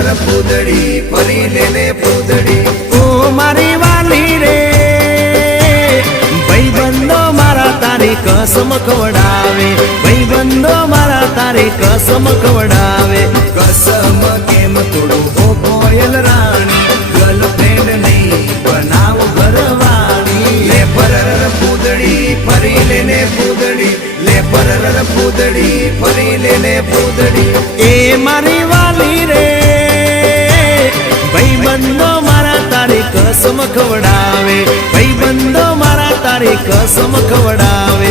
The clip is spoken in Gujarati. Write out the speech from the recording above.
પૂદડી ફરી લેને પૂદડી ઓ મારી વાલી રે ભાઈબંધો મારા તારી કસમ ખવડાવે ભાઈબંધો મારા તારી કસમ ખવડાવે કસમ કેમ તોડું ઓ કોયલ રાણી ગર્લફ્રેન્ડ નહીં બનાવ ઘરવાળી લે પરર પૂદડી ફરી લેને પૂદડી લે પરર પૂદડી ફરી લેને પૂદડી એ મારી વાલી રે ભાઈબંધો મારા તારી કસમ ખવડાવે ભાઈબંધો મારા તારી કસમ ખવડાવે